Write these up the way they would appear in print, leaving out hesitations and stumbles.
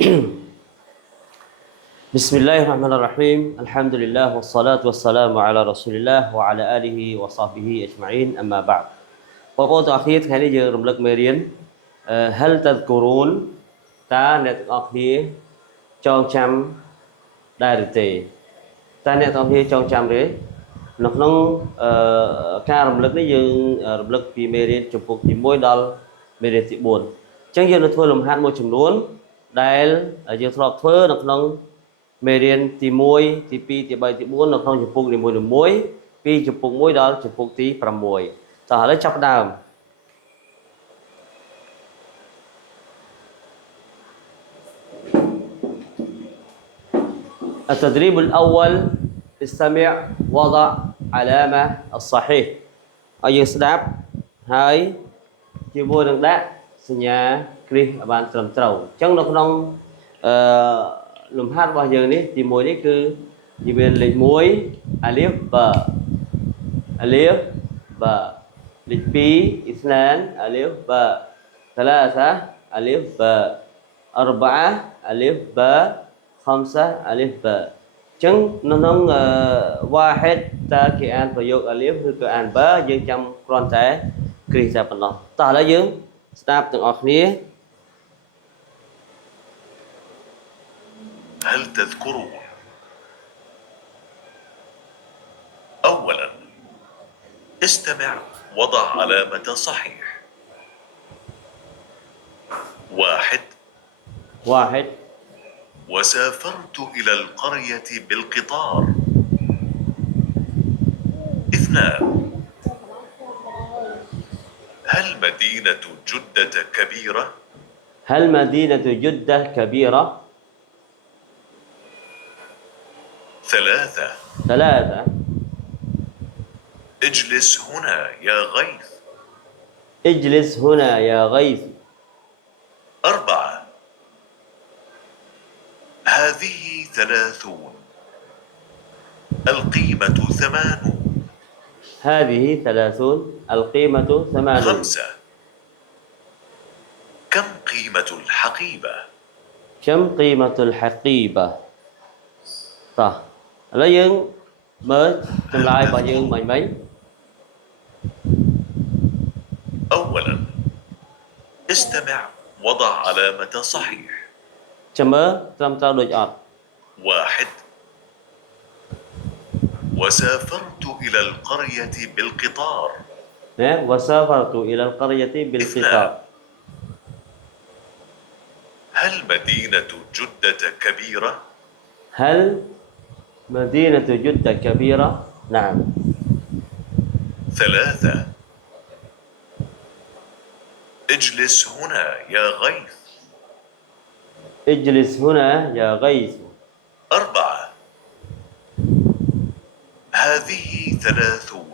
بسم الله الرحمن الرحيم الحمد لله والصلاة والسلام على رسول الله وعلى آله وصحبه أجمعين أما بعد បងប្អូនទាំងអស់គ្នាថ្ងៃនេះយើងរំលឹកមេរៀន هل تذكرون តើអ្នកទាំងអស់គ្នាចងចាំដែរឬទេតើអ្នកទាំងអស់គ្នាចងចាំទេនៅក្នុងការរំលឹកនេះយើងរំលឹកពីមេរៀនចំពុកទី1ដល់មេរៀនទី4អញ្ចឹងយើងនឹងធ្វើលំហាត់មួយចំនួនដែលយើងធ្លាប់ធ្វើនៅក្នុងមេរៀនទី1ទី2ទី3ទី4នៅក្នុងចំពុកនីមួយៗពីចំពុក1ដល់ចំពុកទី6តោះឥឡូវចាប់ផ្ដើម التدريب الأول استمع وضع علامة الصحيح ឲ្យយើងស្ដាប់ហើយជាមួយនឹងដាក់សញ្ញាគ្រីសឲ្យបានត្រឹមត្រូវអញ្ចឹងនៅក្នុងលំហាត់របស់យើងនេះទី1នេះគឺយើងមានលេខ1 alif ba alif ba លេខ2 اثنان alif ba ثلاثة alif ba أربعة alif ba خمسة alif ba អញ្ចឹងនៅក្នុងواحد តើគេអានប្រយោគ alif ឬក៏អាន ba យើងចាំគ្រាន់តែគ្រីសតែប៉ុណ្ណោះតោះឥឡូវយើងស្ដាប់ទាំងអស់គ្នា هل تذكرون أولا استمع وضع علامة صحيح واحد وسافرت إلى القرية بالقطار 2 هل مدينة جدة كبيرة؟ هل مدينة جدة كبيرة؟ 3 اجلس هنا يا غيث. اجلس هنا يا غيث. 4 هذه 30 القيمة 80. هذه 30 القيمة 80. 5 كم قيمة الحقيبة؟ كم قيمة الحقيبة؟ តោះឥឡូវយើងមើលចម្លើយរបស់យើងមិញ أولا استمع وضع علامة صحيح. ចាំមើលត្រឹមត្រូវដូចអត់ 1 وسافرت إلى القرية بالقطار. ណា وسافرت إلى القرية بالقطار. هل مدينة جدة كبيرة؟ هل مدينة جدة كبيرة؟ نعم. 3 اجلس هنا يا غيث. اجلس هنا يا غيث. 4 هذه 30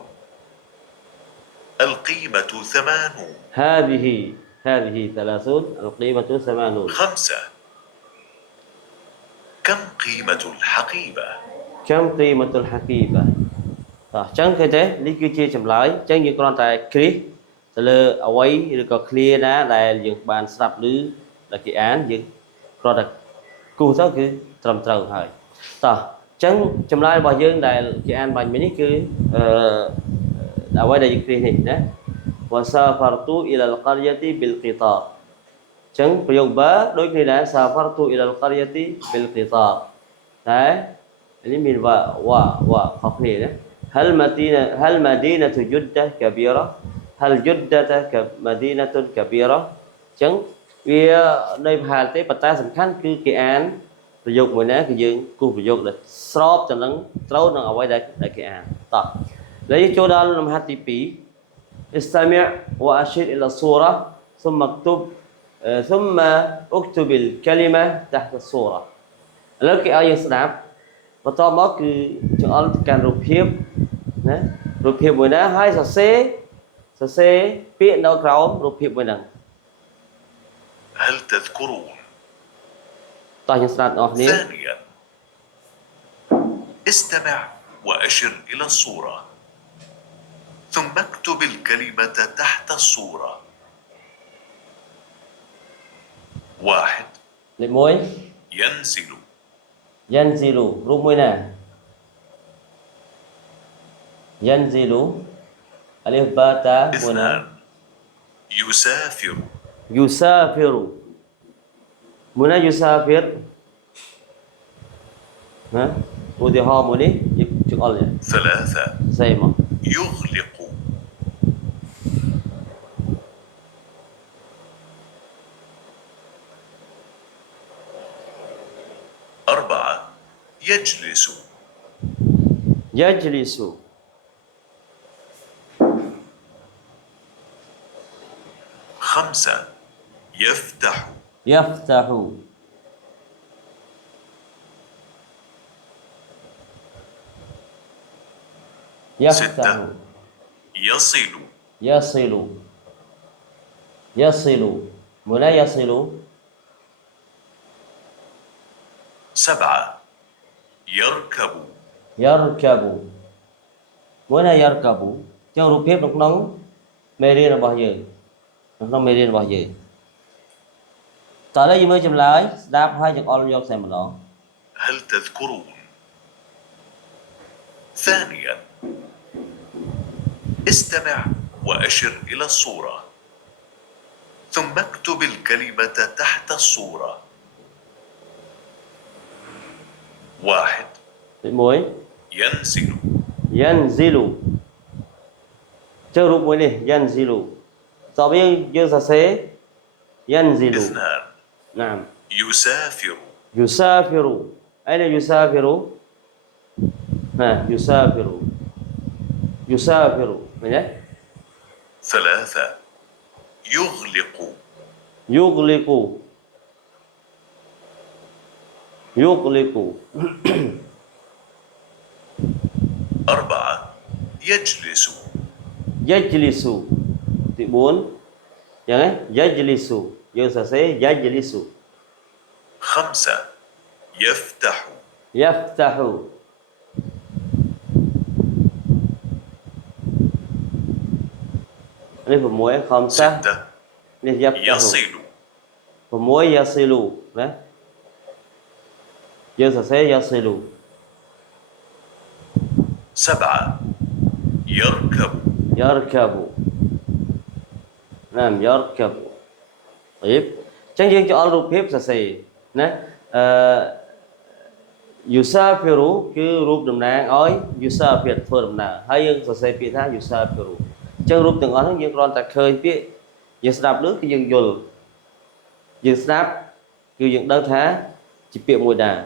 القيمة 80. هذه 30 القيمة 80. 5 كم قيمة الحقيبة؟ كم قيمة الحقيبة؟ តោះអញ្ចឹងឃើញទេនេះគឺជាចម្លើយអញ្ចឹងយើងគ្រាន់តែគ្រីសទៅលើអ្វីឬក៏ clear ណាដែលយើងបានស្ដាប់ឮដែលគេអានយើងគ្រាន់តែគូសទៅគឺត្រឹមត្រូវហើយតោះអញ្ចឹងចម្លើយរបស់យើងដែលគេអានបាញ់មិញនេះគឺអ្វីដែលយើងគ្រីសនេះណា وسافرت إلى القرية بالقطار អញ្ចឹងប្រយោគ ba ដូចគ្នាដែរ سافرت إلى القرية بالقطار តែនេះមាន wa ខុសគ្នាណា هل مدينة جدة كبيرة؟ هل جدة مدينة كبيرة؟ អញ្ចឹងវានៅប្រហែលទេប៉ុន្តែសំខាន់គឺគេអានប្រយោគមួយណាគឺយើងគូសប្រយោគដែលស្របទៅនឹងត្រូវនឹងអ្វីដែលគេអានតោះឥឡូវចូលដល់លំហាត់ទី2 استمع وأشر إلى الصورة ثم اكتب الكلمة تحت الصورة ឥឡូវគេឲ្យយើងស្ដាប់បន្តមកគឺចង្អុលទៅកាន់រូបភាពណារូបភាពមួយណាហើយសរសេរពាក្យនៅក្រោមរូបភាពមួយហ្នឹង هل تذكرون؟ តោះយើងស្ដាប់ទាំងអស់គ្នា ثانيا استمع وأشر إلى الصورة ثم اكتب الكلمة تحت الصورة. 1 លេខ1 ينزل ينزل រូបមួយណា ينزل ألف باء تاء មួយណា اثنان يسافر يسافر មួយណា يسافر ណាឧទាហរណ៍មួយនេះយើងជឹកអល់ ثلاثة ស្អីមក يغلق أربعة يجلس يجلس خمسة يفتح يفتح يفتح ستة يصل يصل يصل ولا يصل سبعة يركب يركب ولا يركب ចឹងរូបភាពនៅក្នុងមេរៀនរបស់យើងនៅក្នុងមេរៀនរបស់យើងតើឥឡូវយើងមើលចម្លើយស្ដាប់ហើយយើងអល់យកតែម្ដង هل تذكرون؟ ثانيا استمع وأشر إلى الصورة ثم اكتب الكلمة تحت الصورة. واحد ទី1 ينزل ينزل ចឹងរូបមួយនេះ ينزل តើយើងសរសេរ ينزل اثنان نعم يسافر يسافر أين يسافر؟ ها يسافر يسافر من ثلاثة يغلق يغلق يغلق أربعة يجلس يجلسទី4យ៉ាងណា يجلس យើងសរសេរ يجلس خمسة يفتح يفتحនេះ6 خمسة ستة នេះ يفتح يصل 6 يصل ណាយើងសរសេរ يصل سبعة يركب يركب نعم يركب طيب ចឹងយើងចូលរូបភាពសរសេរណាyusafiru គឺរូបតំណាងឲ្យ yusafir ធ្វើដំណើរហើយយើងសរសេរពាក្យថា yusafiru ចឹងរូបទាំងអស់ហ្នឹងយើងគ្រាន់តែឃើញពាក្យយើងស្ដាប់ឮគឺយើងយល់យើងស្ដាប់គឺយើងដឹងថាជាពាក្យមួយដែរ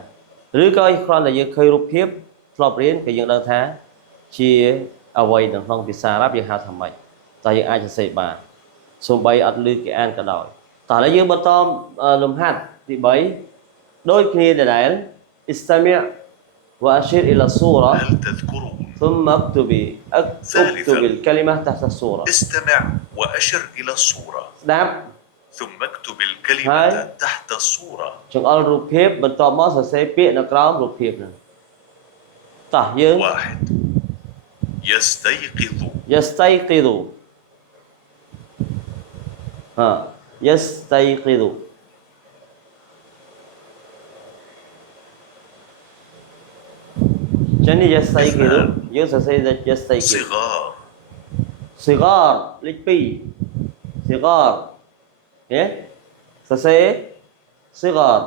ឬក៏គ្រាន់តែយើងឃើញរូបភាពធ្លាប់រៀនគឺយើងដឹងថាជាអ្វីនៅក្នុងភាសាអារ៉ាប់យើងហៅថាម៉េចតែយើងអាចសរសេរបានសូម្បីអត់ឮគេអានក៏ដោយតោះឥឡូវយើងបន្តលំហាត់ទី3ដូចគ្នាដដែល استمع وأشير إلى الصورة هل تذكرون؟ ثم اكتبي الكلمة تحت الصورة استمع وأشر إلى الصورة ស្ដាប់ ثم اكتب الكلمة هاي. تحت الصورة ចង្អុលរូបភាពបន្ទាប់មកសរសេរពាក្យនៅក្រោមរូបភាពហ្នឹងតោះយើង واحد يستيقظ يستيقظ ها يستيقظ جني يستيقظយើងសរសេរ يستيقظ صغار صغار លេខ2 صغار ហេសរសេរ صغار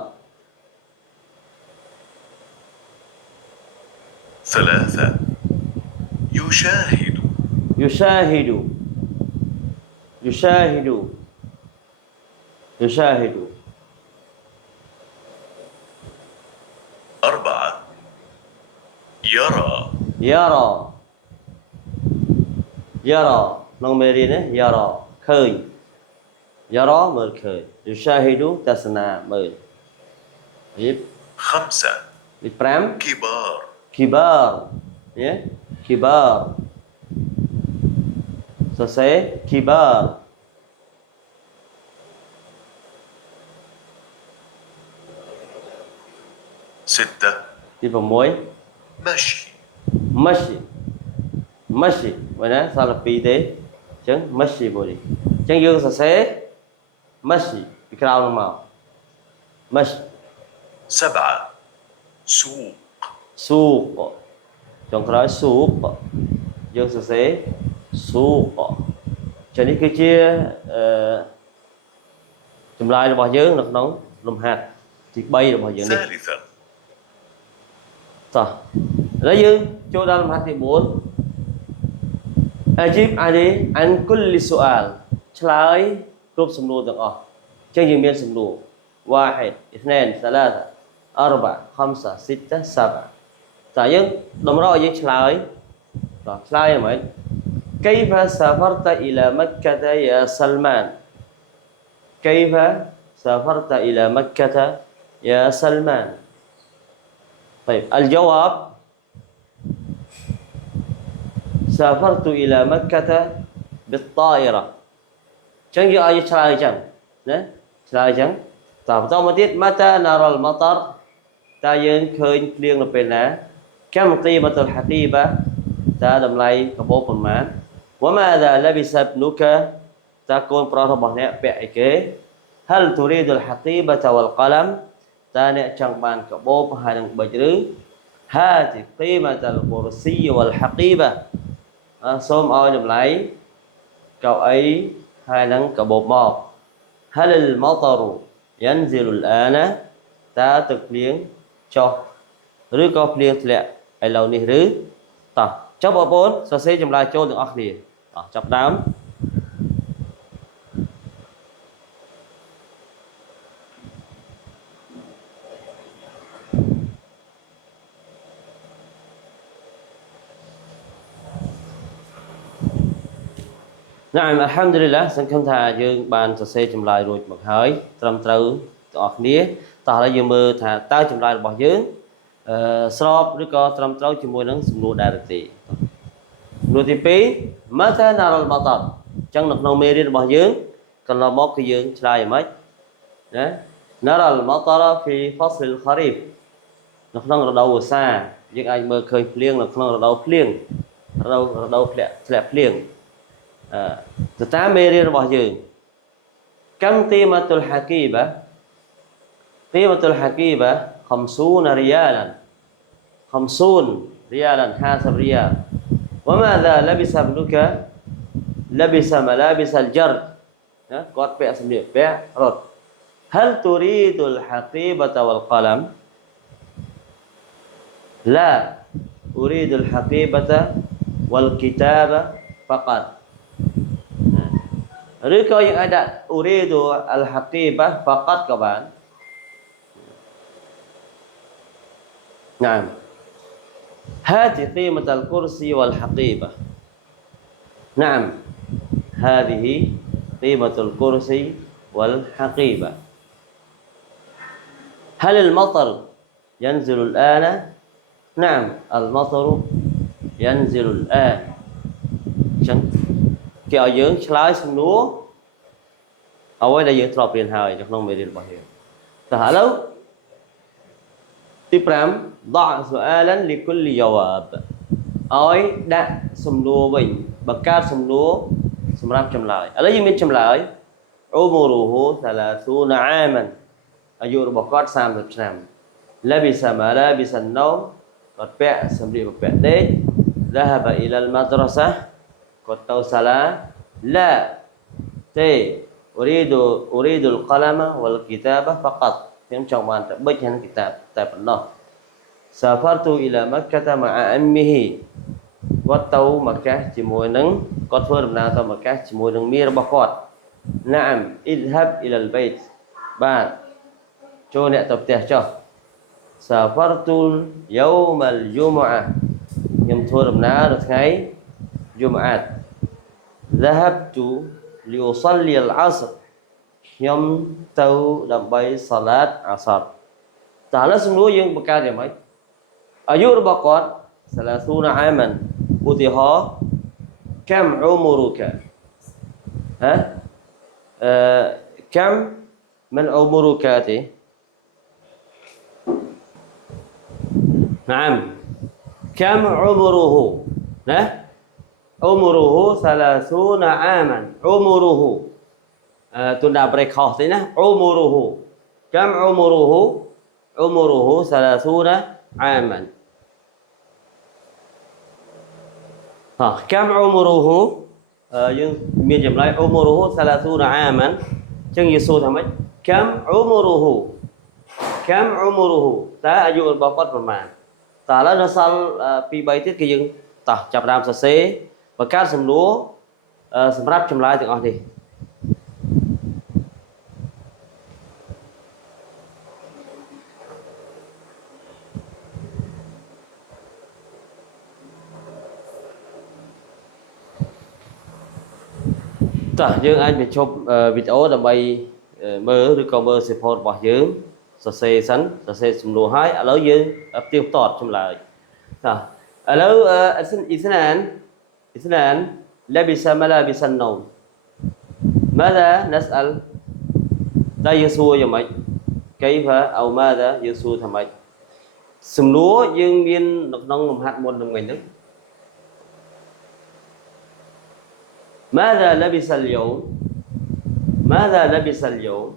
ثلاثة يشاهد يشاهد يشاهد يشاهد أربعة يرى يرى يرى ក្នុងមេរៀននេះ يرى ឃើញ يرى មើលឃើញ يشاهد ទស្សនាមើលរៀប خمسة ទី كبار 5 كبار ណា كبار សរសេរ كبار ستة ទី 6 مشي مشي مشي បើណាសល់តែ2ទេអញ្ចឹង مشي មួយនេះអញ្ចឹងយើងសរសេរ مشي ពីក្រោមមក مشي سبعة سوق سوق ចុងក្រោយ سوق យើងសរសេរ سوق ចឹងនេះគឺជាចម្លើយរបស់យើងនៅក្នុងលំហាត់ទី3របស់យើងនេះ ثالثا តោះឥឡូវយើងចូលដល់លំហាត់ទី4 أجيب عليه عن كل سؤال ឆ្លើយគ្រប់សំណួរទាំងអស់ចឹងយើងមានសំណួរ واحد اثنين ثلاثة أربعة خمسة ستة سبعة តើយើងតម្រូវឲ្យយើងឆ្លើយតោះឆ្លើយហ្មង كيف سافرت إلى مكة يا سلمان كيف سافرت إلى مكة يا سلمان طيب الجواب سافرت إلى مكة بالطائرة ចឹងយើងឲ្យឆ្លើយចឹងណាឆ្លើយចឹងតើបន្តមកទៀត متى نرى المطر តើយើងឃើញភ្លៀងនៅពេលណា كم قيمة الحقيبة តើតម្លៃកាបូបប៉ុន្មាន وماذا لبس ابنك តើកូនប្រុសរបស់អ្នកពាក់អីគេ هل تريد الحقيبة والقلم តើអ្នកចង់បានកាបូបហើយនឹងប៊ិចឬ هات قيمة الكرسي والحقيبة សូមឲ្យតម្លៃកៅអីហើយនឹងកាបូបមក هل المطر ينزل الآن តើទឹកភ្លៀងចុះឬក៏ភ្លៀងធ្លាក់ឥឡូវនេះឬតោះចុះបងប្អូនសរសេរចម្លើយចូលទាំងអស់គ្នាតោះចាប់ដើម نعم الحمد لله សង្ឃឹមថាយើងបានសរសេរចម្លើយរួចមកហើយត្រឹមត្រូវទាំងអស់គ្នាតោះឥឡូវយើងមើលថាតើចម្លើយរបស់យើងស្របឬក៏ត្រឹមត្រូវជាមួយនឹងសំណួរដែរឬទេសំណួរទី2 متى نرى المطر អញ្ចឹងនៅក្នុងមេរៀនរបស់យើងកន្លងមកគឺយើងឆ្លើយយ៉ាងម៉េចណា نرى المطر في فصل الخريف នៅក្នុងរដូវវស្សាយើងអាចមើលឃើញភ្លៀងនៅក្នុងរដូវភ្លៀងរដូវធ្លាក់ភ្លៀងទៅតាមមេរៀនរបស់យើង كم قيمة الحقيبة قيمة الحقيبة 50 ريالا 50 ريالا 50 ريال وماذا لبس ابنك لبس ملابس الجرد គាត់ពាក់សម្លៀកពាក់រត់ هل تريد الحقيبة والقلم لا أريد الحقيبة والكتابة فقط ឬក៏យើងអាចដាក់ أريد الحقيبة فقط ក៏បាន نعم هات قيمة الكرسي والحقيبة نعم هذه قيمة الكرسي والحقيبة هل المطر ينزل الآن نعم المطر ينزل الآن ចឹងគេឲ្យយើងឆ្លើយសំណួរអ្វីដែលយើងធ្លាប់រៀនហើយនៅក្នុងមេរៀនរបស់យើងតោះឥឡូវទី5 ضع سؤالا لكل جواب ឲ្យដាក់សំណួរវិញបង្កើតសំណួរសម្រាប់ចម្លើយឥឡូវយើងមានចម្លើយ عمره 30 عاما អាយុរបស់គាត់30ឆ្នាំ لبس ملابس النوم គាត់ពាក់សម្លៀកបំពាក់ដេក ذهب إلى المدرسة គាត់ទៅសាលា لا أريد القلم والكتابة فقط ខ្ញុំចង់បានតែប៊ិចហើយគីតាបតែប៉ុណ្ណោះ سافرت إلى مكة مع أمه គាត់ទៅមកកាសជាមួយនឹងគាត់ធ្វើដំណើរទៅមកកាសជាមួយនឹងមីរបស់គាត់ نعم اذهب إلى البيت បាទចូលអ្នកទៅផ្ទះចុះ سافرت يوم الجمعة ខ្ញុំធ្វើដំណើរនៅថ្ងៃ جمعة ذهبت لأصلي العصر ខ្ញុំទៅដើម្បីសាឡាតអាសរតើឥឡូវសំណួរយើងបង្កើតយ៉ាងម៉េចអាយុរបស់គាត់ 30 عاما ឧទាហរណ៍ كم عمرك ها كم من عمرك نعم كم عمره عمره 30 عاما عمره ទុនដាក់ប្រេខុសទេណា عمره كم عمره 30 عاما كم عمره យើងមានចម្លើយ عمره 30 عاما អញ្ចឹងយើងសួរថាម៉េច كم عمره كم عمره តើអាយុរបស់គាត់ប្រមាណតើឥឡូវនៅសល់2 3ទៀតគឺយើងតោះចាប់ផ្ដើមសរសេរបង្កើតសំណួរសម្រាប់ចម្លើយទាំងអស់នេះតោះយើងអាចបញ្ឈប់វីដេអូដើម្បីមើលឬក៏មើលសៀវភៅរបស់យើងសរសេរសិនសរសេរសំណួរហើយឥឡូវយើងផ្ទៀងផ្ទាត់ចម្លើយតោះឥឡូវاثنان لبس ملابس النوم ماذا نسأل តើយើងសួរយ៉ាងម៉េច كيف أو ماذا យើងសួរថាម៉េចសំណួរយើងមាននៅក្នុងលំហាត់មុននឹងវិញហ្នឹង ماذا لبس اليوم ماذا لبس اليوم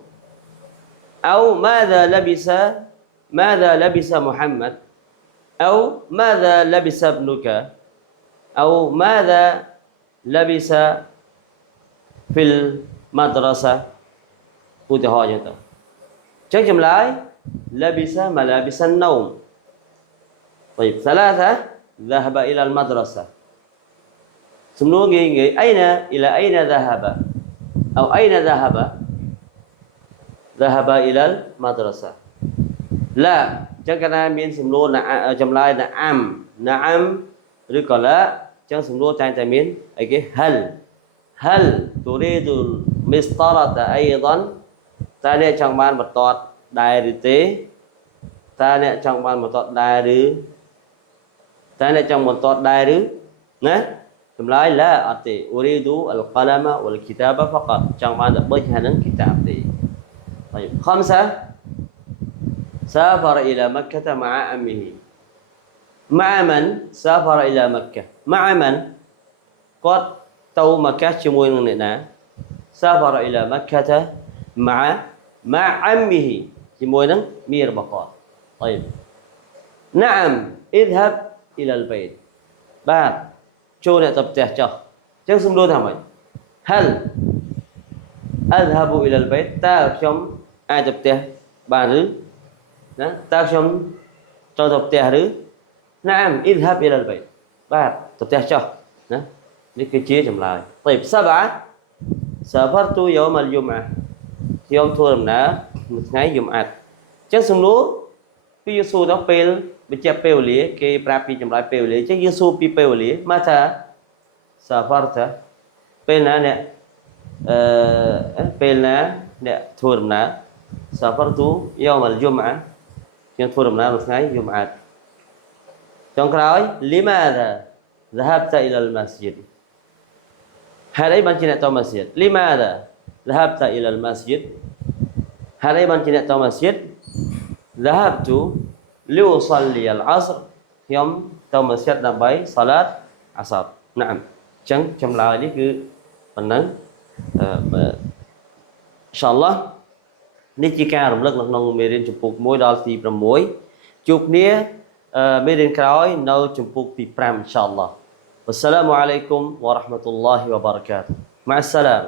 أو ماذا لبس محمد أو ماذا لبس ابنك أو ماذا لبس في المدرسة ឧទាហរណ៍យ៉ាងទៅចឹងចម្លើយ لبس ملابس النوم طيب ثلاثة ذهب إلى المدرسة សំណួរងាយៗ أين إلى أين ذهب أو أين ذهب إلى المدرسة لا ចឹងកាលណាមានសំណួរចម្លើយ نعم ឬក៏ لا ចឹងសំណួរតែងតែមានអីគេ هل تريد المسطرة أيضا តើអ្នកចង់បានបន្ទាត់ដែរឬទេតើអ្នកចង់បានបន្ទាត់ដែរឬតើអ្នកចង់បន្ទាត់ដែរឬណាចម្លើយ لا អត់ទេ أريد القلم والكتاب فقط ចង់បានតែប៊ិចហើយនឹង كتاب ទេ طيب 5 سافر إلى مكة مع أمه مع من سافر إلى مكة مع من គាត់ទៅមក្កាជាមួយនឹងអ្នកណា سافر إلى مكة مع عمه ជាមួយនឹងមីរបស់គាត់ طيب نعم اذهب إلى البيت បាទចូលអ្នកទៅផ្ទះចុះអញ្ចឹងសំដួលថាម៉េច هل أذهب إلى البيت តើខ្ញុំអាចទៅផ្ទះបានឬណាតើខ្ញុំចូលទៅផ្ទះឬ نعم اذهب إلى البيت បាទទៅផ្ទះចុះណានេះគឺជាចម្លើយ طيب 7 سافرت يوم الجمعة ខ្ញុំធ្វើដំណើរមួយថ្ងៃយំអាត់អញ្ចឹងសំណួរពីយើងសួរទៅពេលបញ្ជាក់ពេលវេលាគេប្រាប់ពីចម្លើយពេលវេលាអញ្ចឹងយើងសួរពីពេលវេលាមកថា سافرت ពេលណាអ្នកពេលណាអ្នកធ្វើដំណើរ سافرت يوم الجمعة ខ្ញុំធ្វើដំណើរមួយថ្ងៃយំអាត់ចុងក្រោយ لماذا ذهبت إلى المسجد ហេតុអីបានជាអ្នកទៅ مسجد لماذا ذهبت إلى المسجد ហេតុអីបានជាអ្នកទៅ مسجد ذهبت لأصلي العصر ខ្ញុំ ទៅ مسجد ដើម្បី صلاة عصر ណាមអញ្ចឹងចម្លើយនេះគឺប៉ុណ្ណឹងInsyaAllah នេះជាការរំលឹកនៅក្នុងមេរៀនចំពុក1ដល់ទី6ជួបគ្នាមេរៀនក្រោយនៅចំពុកទី5 InsyaAllah. Wassalamu alaikum warahmatullahi wabarakatuh. Ma'assalam.